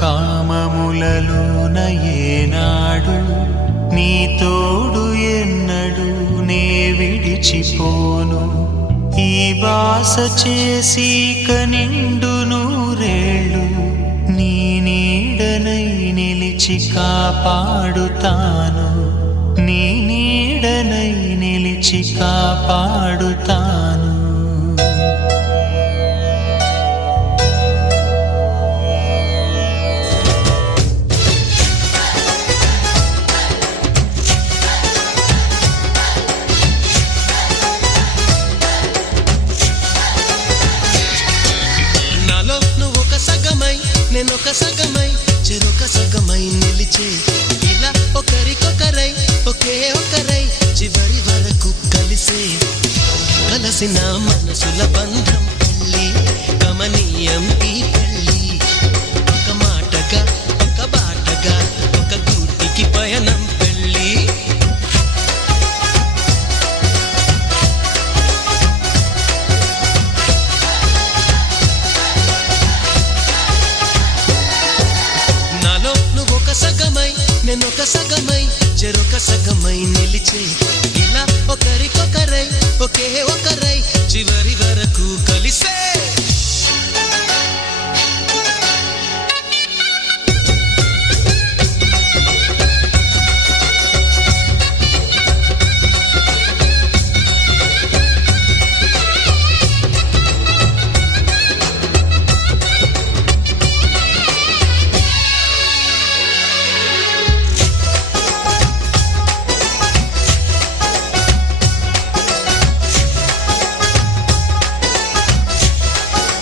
కామములలోన ఏనాడు నీ తోడు ఎన్నడు నే విడిచిపోను. ఈ వాస చేసి కనిండు నూరేళ్ళు నీ నీడనై నిలిచి కాపాడుతాను. నీ నీడనై నిలిచి కాపాడుతాను. నేనొక సగమై చెరొక సగమై నిలిచే ఇలా ఒకరికొకరై ఒకే ఒకరై చివరి వరకు కలిసే కలసిన మనసుల బంధం పెళ్ళి గమనీయం ఈ పెళ్ళి. ఒక మాటగా ఒక బాటగా ఒక గూటికి పయనం పెళ్ళి. సగమై నేనొక సగమై చెరొక సగమై నిలిచే ఇలా ఒకరికొకరై ఒకే ఒకరై చివరి వరకు కలిసే.